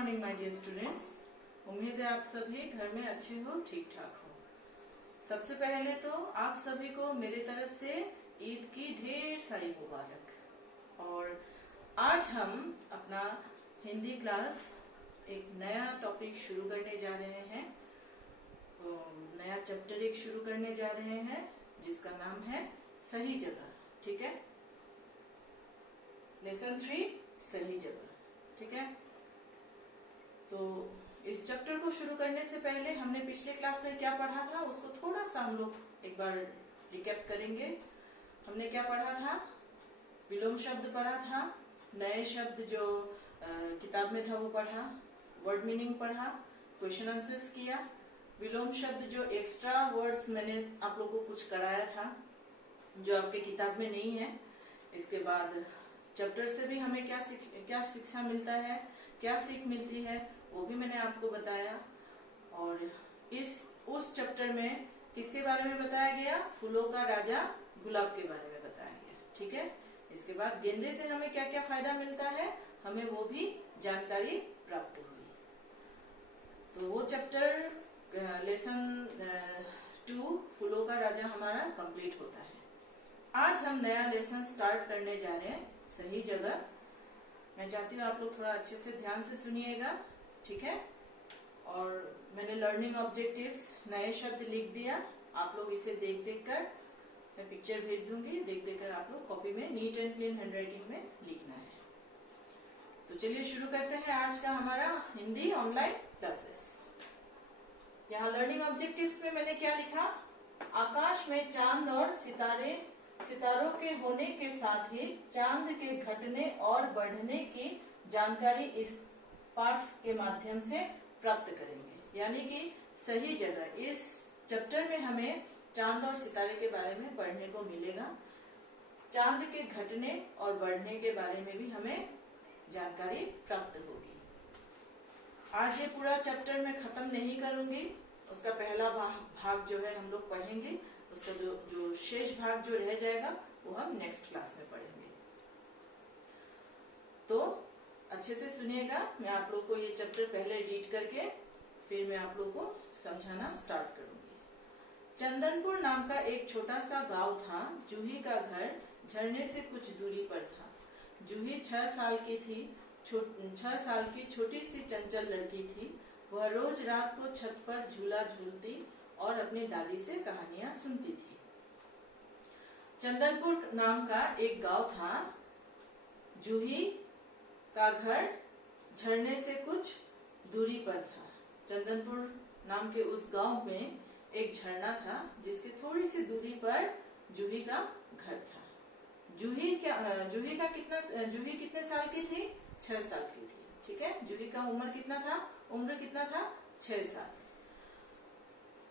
Morning my dear students. उम्मीद है आप सभी घर में अच्छे हो, ठीक ठाक हो। सबसे पहले तो आप सभी को मेरे तरफ से ईद की ढेर सारी मुबारक। और आज हम अपना हिंदी क्लास एक नया टॉपिक शुरू करने जा रहे हैं। तो नया चैप्टर एक शुरू करने जा रहे हैं जिसका नाम है सही जगह। ठीक है, लेसन 3 सही जगह। ठीक है, तो इस चैप्टर को शुरू करने से पहले हमने पिछले क्लास में क्या पढ़ा था उसको थोड़ा सा हम लोग एक बार रिकैप करेंगे। हमने क्या पढ़ा था? विलोम शब्द पढ़ा था, नए शब्द जो किताब में था वो पढ़ा, वर्ड मीनिंग पढ़ा, क्वेश्चन आंसर्स किया, विलोम शब्द जो एक्स्ट्रा वर्ड्स मैंने आप लोगों को कुछ कराया था जो आपके किताब में नहीं है। इसके बाद चैप्टर से भी हमें क्या शिक्षा मिलता है, क्या सीख मिलती है वो भी मैंने आपको बताया। और उस चैप्टर में किसके बारे में बताया गया? फूलों का राजा गुलाब के बारे में बताया गया। ठीक है, इसके बाद गेंदे से हमें क्या क्या फायदा मिलता है हमें वो भी जानकारी प्राप्त हुई। तो वो चैप्टर लेसन 2 फूलों का राजा हमारा कंप्लीट होता है। आज हम नया लेसन स्टार्ट करने जा रहे हैं, सही जगह। मैं चाहती हूँ आप लोग थोड़ा अच्छे से ध्यान से सुनिएगा। ठीक है, और मैंने लर्निंग ऑब्जेक्टिव्स नए शब्द लिख दिया। आप लोग इसे देख देख कर, मैं पिक्चर भेज दूंगी, देख देख कर आप लोग कॉपी में नीट एंड क्लीन हैंडराइटिंग में लिखना है। तो चलिए शुरू करते हैं आज का हमारा हिंदी ऑनलाइन क्लासेस। यहाँ लर्निंग ऑब्जेक्टिव्स में मैंने क्या लिखा? आकाश में चांद और सितारों के होने के साथ ही चांद के घटने और बढ़ने की जानकारी इस पाठ के माध्यम से प्राप्त करेंगे। यानी कि सही जगह, इस चैप्टर में हमें चांद और सितारे के बारे में पढ़ने को मिलेगा। चांद के घटने और बढ़ने के बारे में भी हमें जानकारी प्राप्त होगी। आज ये पूरा चैप्टर मैं खत्म नहीं करूंगी, उसका पहला भाग जो है हम लोग पढ़ेंगे, उसका जो शेष भाग जो रह जाएगा वो हम नेक्स्ट क्लास में पढ़ेंगे। तो अच्छे से सुनिएगा, मैं आप लोग को ये चैप्टर पहले रीड करके फिर मैं आप लोग को समझाना स्टार्ट करूंगी। चंदनपुर नाम का एक छोटा सा गांव था। जूही का घर झरने से कुछ दूरी पर था। जूही 6 साल की थी। 6 साल की छोटी सी चंचल लड़की थी। वह रोज रात को छत पर झूला झूलती और अपनी दादी से कहानियां सुनती थी। चंदनपुर नाम का एक गांव था। जूही का घर झरने से कुछ दूरी पर था। चंदनपुर नाम के उस गांव में एक झरना था जिसके थोड़ी सी दूरी पर जूही का घर था। जूही कितने साल की थी? 6 साल की थी। ठीक है, जूही का उम्र कितना था? 6 साल।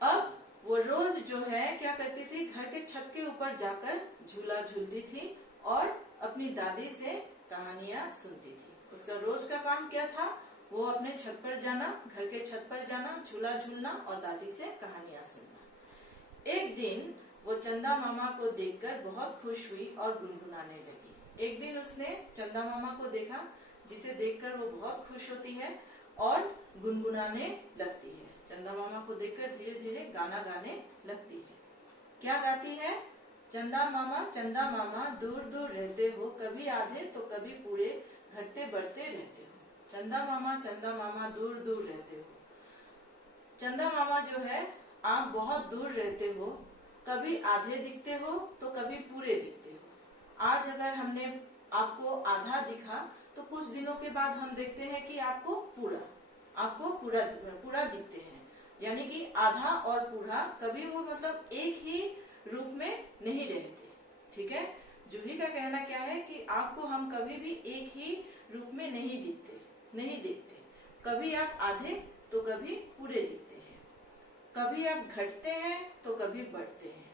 अब वो रोज जो है क्या करती थी, घर के छत के ऊपर जाकर झूला झूलती थी और अपनी दादी से कहानियां सुनती थी। उसका रोज का काम क्या था? वो अपने छत पर जाना, घर के छत पर जाना, झूला झूलना और दादी से कहानियां सुनना। एक दिन वो चंदा मामा को देखकर बहुत खुश हुई और गुनगुनाने लगी। एक दिन उसने चंदा मामा को देखा जिसे देखकर वो बहुत खुश होती है और गुनगुनाने लगती है। चंदा मामा को देखकर धीरे धीरे गाना गाने लगती है। क्या गाती है? चंदा मामा दूर दूर रहते हो, कभी आधे तो कभी पूरे, घटते बढ़ते रहते हो। चंदा मामा दूर दूर रहते हो। चंदा मामा जो है, आप बहुत दूर रहते हो, कभी आधे दिखते हो तो कभी पूरे दिखते हो। आज अगर हमने आपको आधा दिखा तो कुछ दिनों के बाद हम देखते हैं कि आपको पूरा दिखते हैं। यानी कि आधा और पूरा कभी वो मतलब एक ही रूप में नहीं रहते। ठीक है, जूही का कहना क्या है कि आपको हम कभी भी एक ही रूप में नहीं दिखते। कभी आप आधे तो कभी पूरे दिखते हैं। कभी आप घटते हैं तो कभी बढ़ते हैं।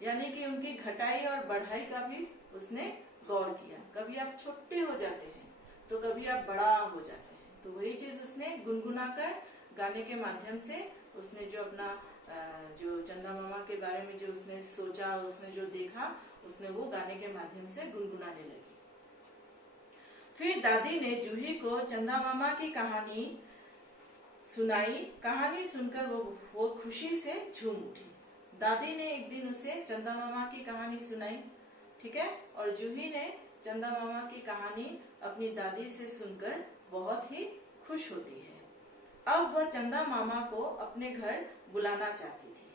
यानी कि उनकी घटाई और बढ़ाई का भी उसने गौर किया। कभी आप छोटे हो जाते हैं तो कभी आप बड़ा हो जाते हैं। तो वही चीज उसने गुनगुनाकर गाने के माध्यम से उसने जो अपना जो चंदा मामा के बारे में जो उसने सोचा, उसने जो देखा, उसने वो गाने के माध्यम से गुनगुनाने लगी। फिर दादी ने जूही को चंदा मामा की कहानी सुनाई। कहानी सुनकर वो खुशी से झूम उठी। दादी ने एक दिन उसे चंदा मामा की कहानी सुनाई, ठीक है, और जूही ने चंदा मामा की कहानी अपनी दादी से सुनकर बहुत ही खुश होती है। अब वह चंदा मामा को अपने घर बुलाना चाहती थी।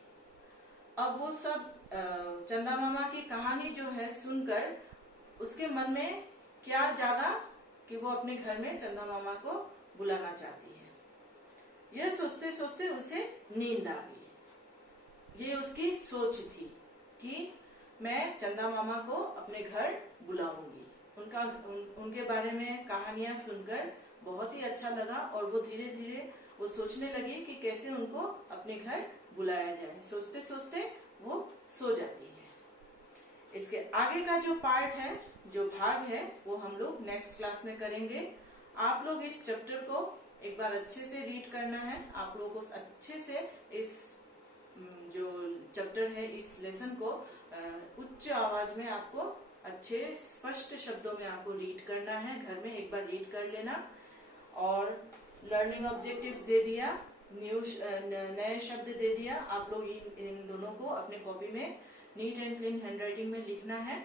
अब वो सब चंदा मामा की कहानी जो है सुनकर उसके मन में क्या जागा कि वो अपने घर में चंदा मामा को बुलाना चाहती है। यह सोचते सोचते उसे नींद आ गई। ये उसकी सोच थी कि मैं चंदा मामा को अपने घर बुलाऊंगी। उनके बारे में कहानियां सुनकर बहुत ही अच्छा लगा और वो धीरे धीरे वो सोचने लगी कि कैसे उनको अपने घर बुलाया जाए। सोचते सोचते वो सो जाती है। इसके आगे का जो पार्ट है, जो भाग है, वो हम लोग नेक्स्ट क्लास में करेंगे। आप लोग इस चैप्टर को एक बार अच्छे से रीड करना है। आप लोगों को अच्छे से इस जो चैप्टर है, इस लेसन को उच्च आवाज में आपको अच्छे स्पष्ट शब्दों में आपको रीड करना है। घर में एक बार रीड कर लेना। और लर्निंग ऑब्जेक्टिव्स दे दिया, नए शब्द दे दिया। आप लोग इन दोनों को अपने कॉपी में नीट एंड क्लीन हैंडराइटिंग में लिखना है।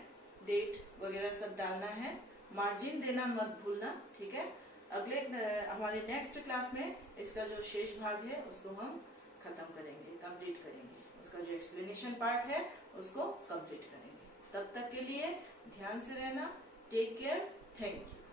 डेट वगैरह सब डालना है। मार्जिन देना मत भूलना, ठीक है। अगले हमारे नेक्स्ट क्लास में इसका जो शेष भाग है उसको हम खत्म करेंगे, कंप्लीट करेंगे। उसका जो एक्सप्लेनेशन पार्ट है उसको कंप्लीट करेंगे। तब तक के लिए ध्यान से रहना। Take care. Thank you.